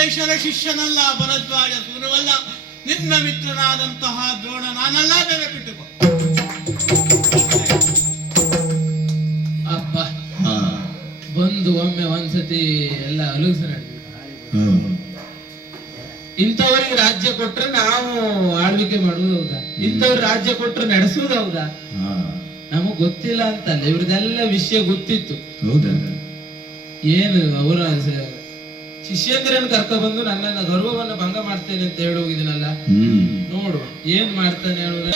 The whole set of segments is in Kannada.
ವಿಶ್ವೇಶ್ವರ ಶಿಷ್ಯನಲ್ಲ, ಭರದ್ವಾಜ ಸೂರವಲ್ಲ, ನಿನ್ನ ಮಿತ್ರನಾದಂತಹ ದ್ರೋಣ ನಾನಲ್ಲ, ನೆನಪಿಟ್ಟುಕೋ. ಅಪ್ಪ ಬಂದು ಒಮ್ಮೆ ಒಂದ್ಸತಿ ಎಲ್ಲ ಅಲುಸರ ಇಂಥವ್ರಿಗೆ ರಾಜ್ಯ ಕೊಟ್ರೆ ನಾವು ಆಳ್ವಿಕೆ ಮಾಡುವುದು ಹೌದಾ? ಇಂಥವ್ರಿಗೆ ರಾಜ್ಯ ಕೊಟ್ರೆ ನಡೆಸುವುದು ಹೌದಾ? ನಮಗ್ ಗೊತ್ತಿಲ್ಲ ಅಂತಲ್ಲ, ಇವ್ರದೆಲ್ಲ ವಿಷಯ ಗೊತ್ತಿತ್ತು. ಹೌದಾ? ಏನು ಅವರ ಶಿಷ್ಯಂದ್ರನ್ ಕರ್ಕ ಬಂದು ನನ್ನನ್ನ ಗರ್ವವನ್ನು ಭಂಗ ಮಾಡ್ತೇನೆ ಅಂತ ಹೇಳಿ ಹೋಗಿದ್ದೀನಲ್ಲ, ನೋಡು ಏನ್ ಮಾಡ್ತಾನೆ ಹೇಳುದ.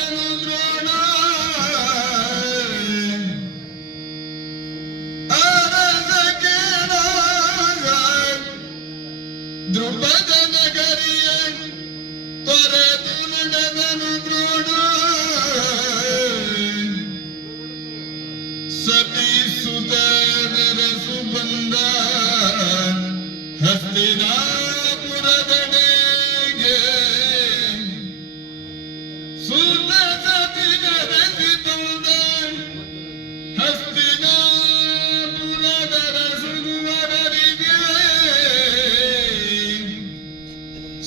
ದ್ರುಪದ ನಗರಿಯ ತೊರೆದು ನಡೆದನು ದ್ರೋಣ, ಸತಿ ಸುತರಸು ಬಂದ ಹಸ್ತಿನಾಪುರದಡೆಗೆ. ಸುತ ಸತಿ ನಡೆಸಿ ಬಂದ ಹಸ್ತಿನಾಪುರದ ರಸುವರರಿಗೆ,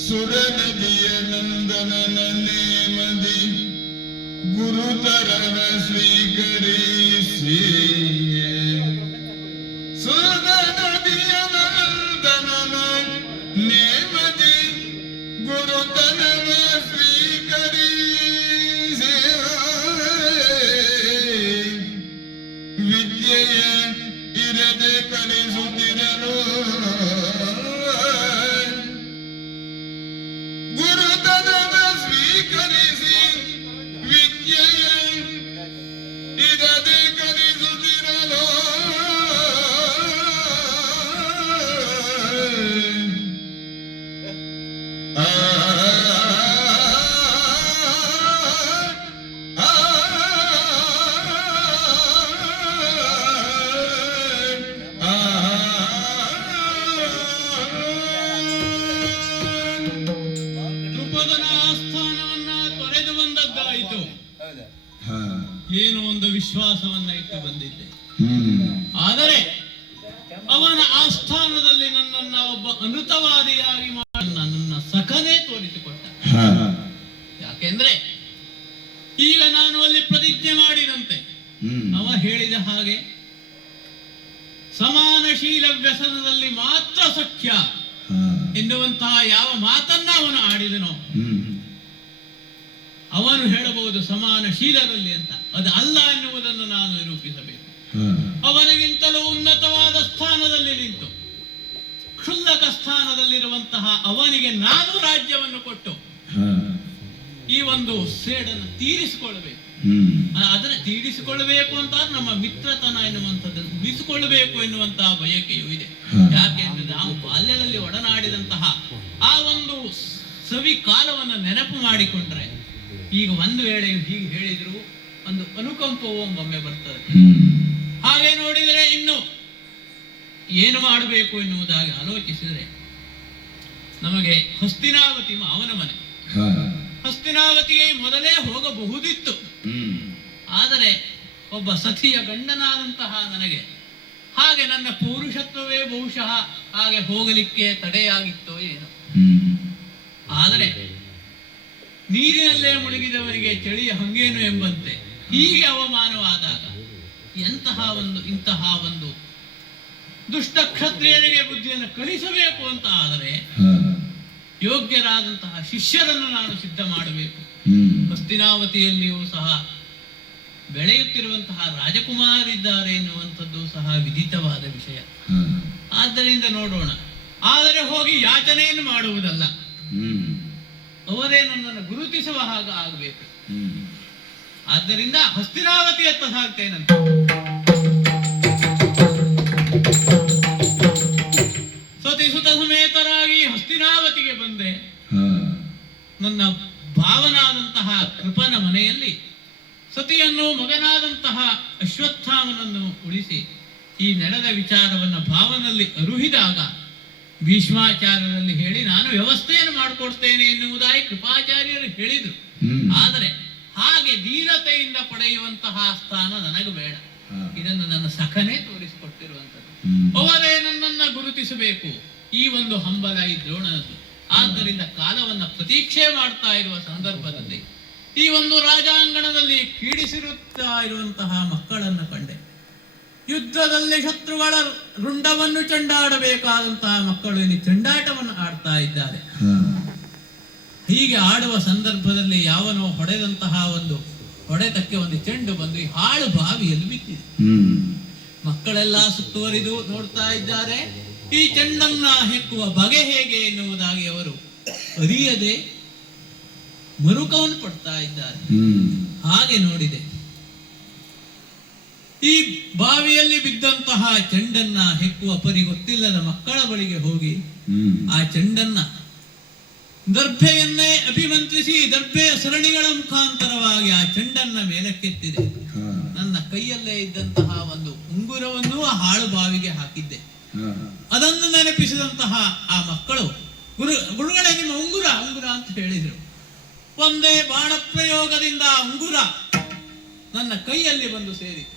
ಸುರ ನದಿಯ ನಂದನನ ನೇಮದಿ ಗುರುತರನ ಸ್ವೀಕರಿಸಿ. ಸುರ ನದಿಯ ನಂದನನ ನೇಮದಿ ಗುರುತರನ ಸ್ವೀಕರಿಸಿ. ವಿದ್ಯೆಯ ಇರದೆ ಕಲಿಸುತ್ತಿರಲು ಗುರುತನವ ಸ್ವೀಕರಿಸಿ, ವಿದ್ಯೆಯ ಇರದೆ ಕಲಿಸುತ್ತಿರಲು ದ್ರುಪದನ ಆಸ್ಥಾನವನ್ನ ತೊರೆದು ಬಂದದ್ದಾಯಿತು. ಏನು ಒಂದು ವಿಶ್ವಾಸವನ್ನ ಇಟ್ಟು ಬಂದಿದ್ದೆ. ಆದರೆ ಅವನ ಆಸ್ಥಾನದಲ್ಲಿ ನನ್ನನ್ನ ಒಬ್ಬ ಅನೃತವಾದಿಯಾಗಿ ನನ್ನ ಸಖನೇ ತೋರಿಸಿಕೊಟ್ಟ. ಯಾಕೆಂದ್ರೆ ಈಗ ನಾನು ಅಲ್ಲಿ ಪ್ರತಿಜ್ಞೆ ಮಾಡಿದಂತೆ ಅವ ಹೇಳಿದ ಹಾಗೆ ಸಮಾನಶೀಲ ವ್ಯಸನದಲ್ಲಿ ಮಾತ್ರ ಸಖ್ಯ ಎನ್ನುವಂತಹ ಯಾವ ಮಾತನ್ನ ಅವನು ಆಡಿದನೋ ಅವನು ಹೇಳಬಹುದು ಸಮಾನಶೀಲರಲ್ಲಿ ಅಂತ. ಅದು ಅಲ್ಲ ಎನ್ನುವುದನ್ನು ನಾನು ನಿರೂಪಿಸಬೇಕು. ಅವನಿಗಿಂತಲೂ ಉನ್ನತವಾದ ಸ್ಥಾನದಲ್ಲಿ ನಿಂತು ಕ್ಷುಲ್ಲಕ ಸ್ಥಾನದಲ್ಲಿರುವಂತಹ ಅವನಿಗೆ ನಾನು ರಾಜ್ಯವನ್ನು ಕೊಟ್ಟು ಈ ಒಂದು ಸೇಡನ್ನು ತೀರಿಸಿಕೊಳ್ಳಬೇಕು. ಅದನ್ನು ತೀರಿಸಿಕೊಳ್ಳಬೇಕು ಅಂತ ನಮ್ಮ ಮಿತ್ರತನ ಎನ್ನುವಂಥದ್ದನ್ನು ಉಳಿಸಿಕೊಳ್ಳಬೇಕು ಎನ್ನುವಂತಹ ಬಯಕೆಯೂ ಇದೆ. ಯಾಕೆಂದ್ರೆ ನಾವು ಬಾಲ್ಯದಲ್ಲಿ ಒಡನಾಡಿದಂತಹ ಆ ಒಂದು ಸವಿ ಕಾಲವನ್ನು ನೆನಪು ಮಾಡಿಕೊಂಡ್ರೆ ಈಗ ಒಂದು ವೇಳೆ ಹೀಗೆ ಹೇಳಿದ್ರು ಒಂದು ಅನುಕಂಪವು ಒಮ್ಮೆ ಬರ್ತದೆ. ಹಾಗೆ ನೋಡಿದರೆ ಇನ್ನು ಏನು ಮಾಡಬೇಕು ಎನ್ನುವುದಾಗಿ ಆಲೋಚಿಸಿದರೆ ನಮಗೆ ಹಸ್ತಿನಾವತಿ ಅವನ ಮನೆ. ಹಸ್ತಿನಾವತಿಗೆ ಮೊದಲೇ ಹೋಗಬಹುದಿತ್ತು. ಆದರೆ ಒಬ್ಬ ಸತಿಯ ಗಂಡನಾದಂತಹ ನನಗೆ ಹಾಗೆ ನನ್ನ ಪೌರುಷತ್ವವೇ ಬಹುಶಃ ಹಾಗೆ ಹೋಗಲಿಕ್ಕೆ ತಡೆಯಾಗಿತ್ತೋ ಏನೋ. ಆದರೆ ನೀರಿನಲ್ಲೇ ಮುಳುಗಿದವರಿಗೆ ಚಳಿಯ ಹಂಗೇನು ಎಂಬಂತೆ ಹೀಗೆ ಅವಮಾನವಾದಾಗ ಇಂತಹ ಒಂದು ದುಷ್ಟ ಕ್ಷತ್ರಿಯರಿಗೆ ಬುದ್ಧಿಯನ್ನು ಕಲಿಸಬೇಕು ಅಂತ ಆದರೆ ಯೋಗ್ಯರಾದಂತಹ ಶಿಷ್ಯರನ್ನು ನಾನು ಸಿದ್ಧ ಮಾಡಬೇಕು. ಹಸ್ತಿನಾವತಿಯಲ್ಲಿಯೂ ಸಹ ಬೆಳೆಯುತ್ತಿರುವಂತಹ ರಾಜಕುಮಾರಿದ್ದಾರೆ ಎನ್ನುವಂಥದ್ದು ಸಹ ವಿದಿತವಾದ ವಿಷಯ. ಆದ್ದರಿಂದ ನೋಡೋಣ. ಆದರೆ ಹೋಗಿ ಯಾಚನೆಯನ್ನು ಮಾಡುವುದಲ್ಲ, ಅವರೇ ನನ್ನನ್ನು ಗುರುತಿಸುವ ಹಾಗೆ ಆಗಬೇಕು. ಆದ್ದರಿಂದ ಹಸ್ತಿನಾವತಿಯತ್ತ ಸಾಗ್ತೇನಂತ. ಸತಿಸುತ ಸಮೇತರಾಗಿ ಹಸ್ತಿನಾವತಿಗೆ ಬಂದೆ. ನನ್ನ ಭಾವನಾದಂತಹ ಕೃಪನ ಮನೆಯಲ್ಲಿ ಸತಿಯನ್ನು ಮಗನಾದಂತಹ ಅಶ್ವತ್ಥಾಮನನ್ನು ಉಳಿಸಿ ಈ ನಡೆದ ವಿಚಾರವನ್ನು ಭಾವನಲ್ಲಿ ಅರುಹಿದಾಗ ಭೀಷ್ಮಾಚಾರ್ಯರಲ್ಲಿ ಹೇಳಿ ನಾನು ವ್ಯವಸ್ಥೆಯನ್ನು ಮಾಡಿಕೊಡ್ತೇನೆ ಎನ್ನುವುದಾಗಿ ಕೃಪಾಚಾರ್ಯರು ಹೇಳಿದರು. ಆದರೆ ಹಾಗೆ ದೀನತೆಯಿಂದ ಪಡೆಯುವಂತಹ ಸ್ಥಾನ ನನಗೆ ಬೇಡ. ಇದನ್ನು ನನ್ನ ಸಖನೇ ತೋರಿಸಿಕೊಟ್ಟಿರುವಂಥದ್ದು. ಅವರೇ ನನ್ನನ್ನು ಗುರುತಿಸಬೇಕು. ಈ ಒಂದು ಹಂಬಲ ಈ ದ್ರೋಣನದ್ದು. ಆದ್ದರಿಂದ ಕಾಲವನ್ನ ಪ್ರತೀಕ್ಷೆ ಮಾಡ್ತಾ ಇರುವ ಸಂದರ್ಭದಲ್ಲಿ ಈ ಒಂದು ರಾಜಾಂಗಣದಲ್ಲಿ ಕ್ರೀಡಿಸಿರುತ್ತಾ ಇರುವಂತಹ ಮಕ್ಕಳನ್ನು ಕಂಡೆ. ಯುದ್ಧದಲ್ಲಿ ಶತ್ರುಗಳ ರುಂಡವನ್ನು ಚೆಂಡಾಡಬೇಕಾದಂತಹ ಮಕ್ಕಳು ಇಲ್ಲಿ ಚೆಂಡಾಟವನ್ನು ಆಡ್ತಾ ಇದ್ದಾರೆ. ಹೀಗೆ ಆಡುವ ಸಂದರ್ಭದಲ್ಲಿ ಯಾವನೋ ಹೊಡೆದಂತಹ ಒಂದು ಹೊಡೆತಕ್ಕೆ ಒಂದು ಚೆಂಡು ಬಂದು ಈ ಹಾಳು ಬಾವಿಯಲ್ಲಿ ಬಿದ್ದಿದೆ. ಮಕ್ಕಳೆಲ್ಲ ಸುತ್ತುವರಿದು ನೋಡ್ತಾ ಇದ್ದಾರೆ. ಈ ಚೆಂಡನ್ನ ಹೆಕ್ಕುವ ಬಗೆ ಹೇಗೆ ಎನ್ನುವುದಾಗಿ ಅವರು ಅರಿಯದೆ ಮರುಕವನ್ನು ಪಡ್ತಾ ಇದ್ದಾರೆ. ಹಾಗೆ ನೋಡಿದೆ, ಈ ಬಾವಿಯಲ್ಲಿ ಬಿದ್ದಂತಹ ಚೆಂಡನ್ನ ಹೆಕ್ಕುವ ಪರಿ ಗೊತ್ತಿಲ್ಲದ ಮಕ್ಕಳ ಬಳಿಗೆ ಹೋಗಿ ಆ ಚೆಂಡನ್ನ ದರ್ಭೆಯನ್ನೇ ಅಭಿಮಂತ್ರಿಸಿ ದರ್ಭೆಯ ಸರಣಿಗಳ ಮುಖಾಂತರವಾಗಿ ಆ ಚೆಂಡನ್ನ ಮೇಲಕ್ಕೆತ್ತಿದೆ. ನನ್ನ ಕೈಯಲ್ಲೇ ಇದ್ದಂತಹ ಒಂದು ಉಂಗುರವನ್ನು ಆ ಹಾಳು ಬಾವಿಗೆ ಹಾಕಿದ್ದೆ. ಅದನ್ನು ನೆನಪಿಸಿದಂತಹ ಆ ಮಕ್ಕಳು ಗುರುಗಳೇ ನಿಮ್ಮ ಉಂಗುರ ಅಂತ ಹೇಳಿದ್ರು. ಒಂದೇ ಬಾಣ ಪ್ರಯೋಗದಿಂದ ಉಂಗುರ ನನ್ನ ಕೈಯಲ್ಲಿ ಬಂದು ಸೇರಿತು.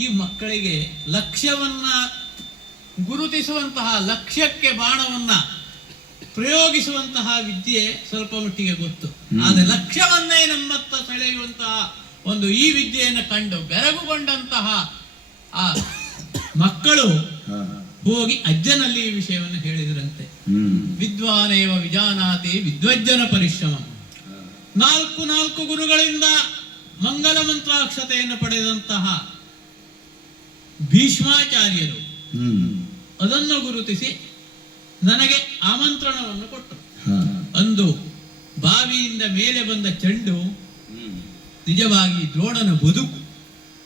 ಈ ಮಕ್ಕಳಿಗೆ ಲಕ್ಷ್ಯವನ್ನ ಗುರುತಿಸುವಂತಹ, ಲಕ್ಷ್ಯಕ್ಕೆ ಬಾಣವನ್ನ ಪ್ರಯೋಗಿಸುವಂತಹ ವಿದ್ಯೆ ಸ್ವಲ್ಪ ಮಟ್ಟಿಗೆ ಗೊತ್ತು. ಆದರೆ ಲಕ್ಷ್ಯವನ್ನೇ ನಮ್ಮತ್ತ ಸೆಳೆಯುವಂತಹ ಒಂದು ಈ ವಿದ್ಯೆಯನ್ನು ಕಂಡು ಬೆರಗುಗೊಂಡಂತಹ ಆ ಮಕ್ಕಳು ಹೋಗಿ ಅಜ್ಜನಲ್ಲಿ ಈ ವಿಷಯವನ್ನು ಹೇಳಿದ್ರಂತೆ. ವಿದ್ವಾನೇವ ವಿಜಾನಾತಿ ವಿದ್ವಜ್ಜನ ಪರಿಶ್ರಮ. ನಾಲ್ಕು ಗುರುಗಳಿಂದ ಮಂಗಲ ಮಂತ್ರಾಕ್ಷತೆಯನ್ನು ಪಡೆದಂತಹ ಭೀಷ್ಮಾಚಾರ್ಯರು ಅದನ್ನು ಗುರುತಿಸಿ ನನಗೆ ಆಮಂತ್ರಣವನ್ನು ಕೊಟ್ಟರು. ಅಂದು ಬಾವಿಯಿಂದ ಮೇಲೆ ಬಂದ ಚೆಂಡು ನಿಜವಾಗಿ ದ್ರೋಣನ ಬದುಕು,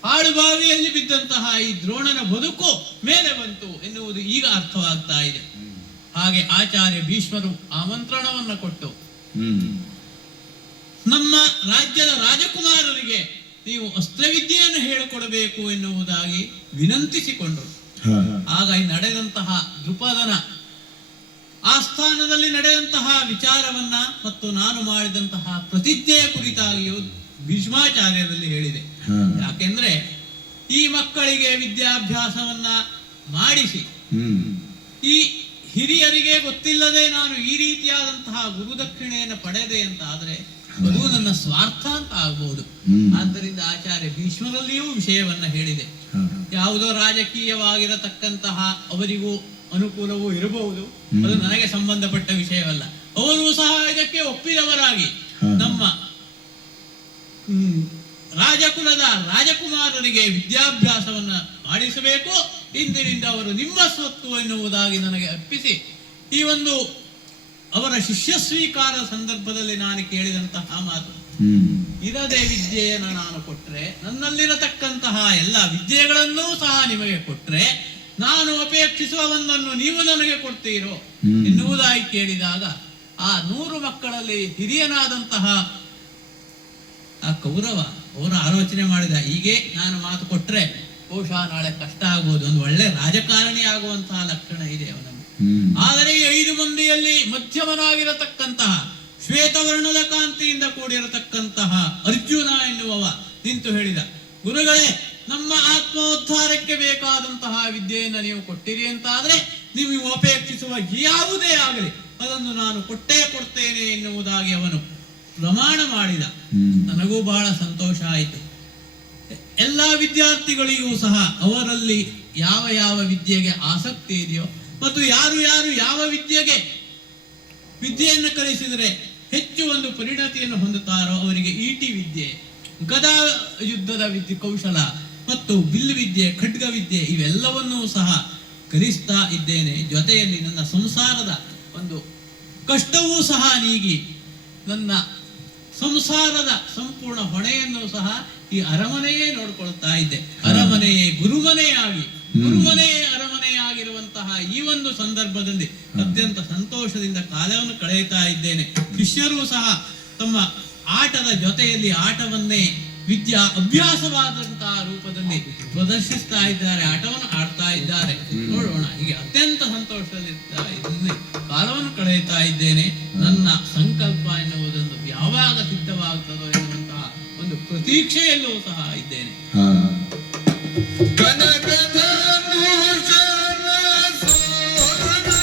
ಹಾಳು ಬಾವಿಯಲ್ಲಿ ಬಿದ್ದಂತಹ ಈ ದ್ರೋಣನ ಬದುಕು ಮೇಲೆ ಬಂತು ಎನ್ನುವುದು ಈಗ ಅರ್ಥವಾಗ್ತಾ ಇದೆ. ಹಾಗೆ ಆಚಾರ್ಯ ಭೀಷ್ಮರು ಆಮಂತ್ರಣವನ್ನು ಕೊಟ್ಟು ನಮ್ಮ ರಾಜ್ಯದ ರಾಜಕುಮಾರರಿಗೆ ನೀವು ಅಸ್ತ್ರವಿದ್ಯೆಯನ್ನು ಹೇಳಿಕೊಡಬೇಕು ಎನ್ನುವುದಾಗಿ ವಿನಂತಿಸಿಕೊಂಡರು. ಆಗ ಈ ನಡೆದಂತಹ ದ್ರುಪದನ ಆಸ್ಥಾನದಲ್ಲಿ ನಡೆದಂತಹ ವಿಚಾರವನ್ನ ಮತ್ತು ನಾನು ಮಾಡಿದಂತಹ ಪ್ರತಿಜ್ಞೆಯ ಕುರಿತಾಗಿಯೂ ಭೀಷ್ಮಾಚಾರ್ಯರಲ್ಲಿ ಹೇಳಿದೆ. ಯಾಕೆಂದ್ರೆ ಈ ಮಕ್ಕಳಿಗೆ ವಿದ್ಯಾಭ್ಯಾಸವನ್ನ ಮಾಡಿಸಿ ಈ ಹಿರಿಯರಿಗೆ ಗೊತ್ತಿಲ್ಲದೆ ನಾನು ಈ ರೀತಿಯಾದಂತಹ ಗುರುದಕ್ಷಿಣೆಯನ್ನು ಪಡೆದೆ ಅಂತ ಆದ್ರೆ ಅದು ನನ್ನ ಸ್ವಾರ್ಥ ಅಂತ ಆಗ್ಬಹುದು. ಆದ್ದರಿಂದ ಆಚಾರ್ಯ ಭೀಷ್ಮರಲ್ಲಿಯೂ ವಿಷಯವನ್ನ ಹೇಳಿದೆ. ಯಾವುದೋ ರಾಜಕೀಯವಾಗಿರತಕ್ಕಂತಹ ಅವರಿಗೂ ಅನುಕೂಲವೂ ಇರಬಹುದು, ಅದು ನನಗೆ ಸಂಬಂಧಪಟ್ಟ ವಿಷಯವಲ್ಲ. ಅವರು ಸಹ ಇದಕ್ಕೆ ಒಪ್ಪಿದವರಾಗಿ ನಮ್ಮ ರಾಜಕುಲದ ರಾಜಕುಮಾರರಿಗೆ ವಿದ್ಯಾಭ್ಯಾಸವನ್ನ ಮಾಡಿಸಬೇಕು, ಇಂದಿನಿಂದ ಅವರು ನಿಮ್ಮ ಸ್ವತ್ತು ಎನ್ನುವುದಾಗಿ ನನಗೆ ಅರ್ಪಿಸಿ ಈ ಒಂದು ಅವರ ಶಿಷ್ಯ ಸ್ವೀಕಾರ ಸಂದರ್ಭದಲ್ಲಿ ನಾನು ಕೇಳಿದಂತಹ ಮಾತು, ಇರದೆ ವಿದ್ಯೆಯನ್ನು ನಾನು ಕೊಟ್ರೆ, ನನ್ನಲ್ಲಿರತಕ್ಕಂತಹ ಎಲ್ಲ ವಿದ್ಯೆಗಳನ್ನೂ ಸಹ ನಿಮಗೆ ಕೊಟ್ರೆ ನಾನು ಅಪೇಕ್ಷಿಸುವ ಒಂದನ್ನು ನೀವು ನನಗೆ ಕೊಡ್ತೀರೋ ಎನ್ನುವುದಾಗಿ ಕೇಳಿದಾಗ ಆ 100 ಮಕ್ಕಳಲ್ಲಿ ಹಿರಿಯನಾದಂತಹ ಆ ಕೌರವ ಅವರು ಆಲೋಚನೆ ಮಾಡಿದ, ಹೀಗೆ ನಾನು ಮಾತು ಕೊಟ್ರೆ ಬಹುಶಃ ನಾಳೆ ಕಷ್ಟ ಆಗ್ಬೋದು, ಒಂದು ಒಳ್ಳೆ ರಾಜಕಾರಣಿ ಆಗುವಂತಹ ಲಕ್ಷಣ ಇದೆ ಅವನಲ್ಲಿ. ಆದರೆ ಈ 5 ಮಂದಿಯಲ್ಲಿ ಮಧ್ಯಮನಾಗಿರತಕ್ಕಂತಹ ಶ್ವೇತವರ್ಣದ ಕಾಂತಿಯಿಂದ ಕೂಡಿರತಕ್ಕಂತಹ ಅರ್ಜುನ ಎನ್ನುವವ ನಿಂತು ಹೇಳಿದ, ಗುರುಗಳೇ, ನಮ್ಮ ಆತ್ಮೋದ್ಧಾರಕ್ಕೆ ಬೇಕಾದಂತಹ ವಿದ್ಯೆಯನ್ನು ನೀವು ಕೊಟ್ಟಿರಿ ಅಂತ ಆದ್ರೆ ನೀವು ಅಪೇಕ್ಷಿಸುವ ಯಾವುದೇ ಆಗಲಿ ಅದನ್ನು ನಾನು ಕೊಟ್ಟೇ ಕೊಡ್ತೇನೆ ಎನ್ನುವುದಾಗಿ ಅವನು ಪ್ರಮಾಣ ಮಾಡಿದ. ನನಗೂ ಬಹಳ ಸಂತೋಷ ಆಯಿತು. ಎಲ್ಲ ವಿದ್ಯಾರ್ಥಿಗಳಿಗೂ ಸಹ ಅವರಲ್ಲಿ ಯಾವ ಯಾವ ವಿದ್ಯೆಗೆ ಆಸಕ್ತಿ ಇದೆಯೋ ಮತ್ತು ಯಾರು ಯಾವ ವಿದ್ಯೆಯನ್ನು ಕಲಿಸಿದರೆ ಹೆಚ್ಚು ಒಂದು ಪರಿಣತಿಯನ್ನು ಹೊಂದುತ್ತಾರೋ ಅವರಿಗೆ ಈಟಿ ವಿದ್ಯೆ, ಗದಾ ಯುದ್ಧದ ಕೌಶಲ ಮತ್ತು ಬಿಲ್ಲು ವಿದ್ಯೆ, ಖಡ್ಗ ವಿದ್ಯೆ ಇವೆಲ್ಲವನ್ನೂ ಸಹ ಕಲಿಸ್ತಾ ಇದ್ದೇನೆ. ಜೊತೆಯಲ್ಲಿ ನನ್ನ ಸಂಸಾರದ ಒಂದು ಕಷ್ಟವೂ ಸಹ ನೀಗಿ ನನ್ನ ಸಂಸಾರದ ಸಂಪೂರ್ಣ ಹೊಣೆಯನ್ನು ಸಹ ಈ ಅರಮನೆಯೇ ನೋಡ್ಕೊಳ್ತಾ ಇದ್ದೆ. ಅರಮನೆಯೇ ಗುರುಮನೆಯೇ ಅರಮನೆಯಾಗಿರುವಂತಹ ಈ ಒಂದು ಸಂದರ್ಭದಲ್ಲಿ ಅತ್ಯಂತ ಸಂತೋಷದಿಂದ ಕಾಲವನ್ನು ಕಳೆಯುತ್ತಾ ಇದ್ದೇನೆ. ಶಿಷ್ಯರು ಸಹ ತಮ್ಮ ಆಟದ ಜೊತೆಯಲ್ಲಿ ಆಟವನ್ನೇ ವಿದ್ಯಾ ಅಭ್ಯಾಸವಾದಂತಹ ರೂಪದಲ್ಲಿ ಪ್ರದರ್ಶಿಸ್ತಾ ಇದ್ದಾರೆ, ಆಟವನ್ನು ಆಡ್ತಾ ಇದ್ದಾರೆ. ನೋಡೋಣ, ಹೀಗೆ ಅತ್ಯಂತ ಸಂತೋಷದಲ್ಲಿ ಕಾಲವನ್ನು ಕಳೆಯುತ್ತಾ ಇದ್ದೇನೆ. ನನ್ನ ಸಂಕಲ್ಪ ಎನ್ನುವುದೊಂದು ಯಾವಾಗ ಸಿದ್ಧವಾಗುತ್ತದೋ ಎನ್ನುವಂತಹ ಒಂದು ಪ್ರತೀಕ್ಷೆಯಲ್ಲೂ ಸಹ ಇದ್ದೇನೆ. ಕನಕದ ಭೂಷಣ ಸೋರಣ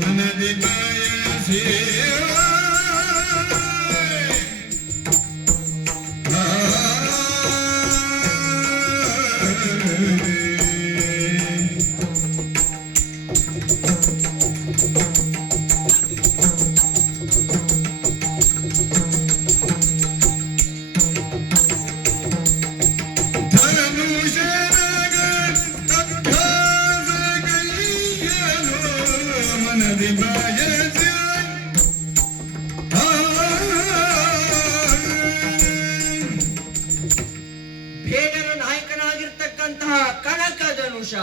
ಮನದಿ ಬಯಸಿ ಬೇಡರ ನಾಯಕನಾಗಿರ್ತಕ್ಕಂತಹ ಕನಕಧನುಷ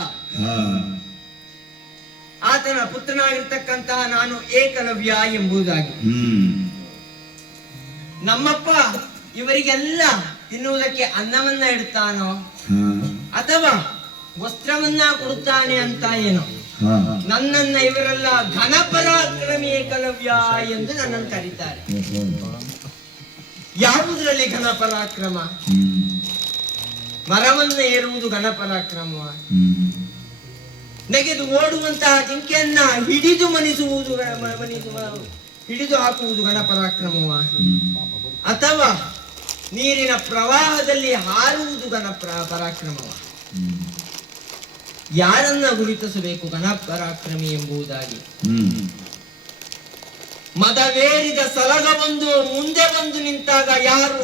ಆತನ ಪುತ್ರನಾಗಿರ್ತಕ್ಕಂತಹ ನಾನು ಏಕಲವ್ಯ ಎಂಬುದಾಗಿ. ನಮ್ಮಪ್ಪ ಇವರಿಗೆಲ್ಲ ತಿನ್ನುವುದಕ್ಕೆ ಅನ್ನವನ್ನ ಇಡ್ತಾನೋ ಅಥವಾ ವಸ್ತ್ರವನ್ನ ಕೊಡುತ್ತಾನೆ ಅಂತ ಏನೋ, ನನ್ನನ್ನ ಇವರೆಲ್ಲ ಘನಪರಾಕ್ರಮಿ ಏಕಲವ್ಯ ಎಂದು ನನ್ನನ್ನು ಕರೀತಾರೆ. ಯಾವುದರಲ್ಲಿ ಘನಪರಾಕ್ರಮ? ಮರವನ್ನ ಏರುವುದು ಘನಪರಾಕ್ರಮ, ನೆಗೆದು ಓಡುವಂತಹ ಜಿಂಕೆಯನ್ನ ಹಿಡಿದು ಹಿಡಿದು ಹಾಕುವುದು ಘನಪರಾಕ್ರಮವ, ಅಥವಾ ನೀರಿನ ಪ್ರವಾಹದಲ್ಲಿ ಹಾರುವುದು ಪರಾಕ್ರಮವ? ಯಾರನ್ನ ಗುರುತಿಸಬೇಕು ಘನಪರಾಕ್ರಮಿ ಎಂಬುದಾಗಿ? ಮದವೇರಿದ ಸಲಗ ಮುಂದೆ ಬಂದು ನಿಂತಾಗ ಯಾರು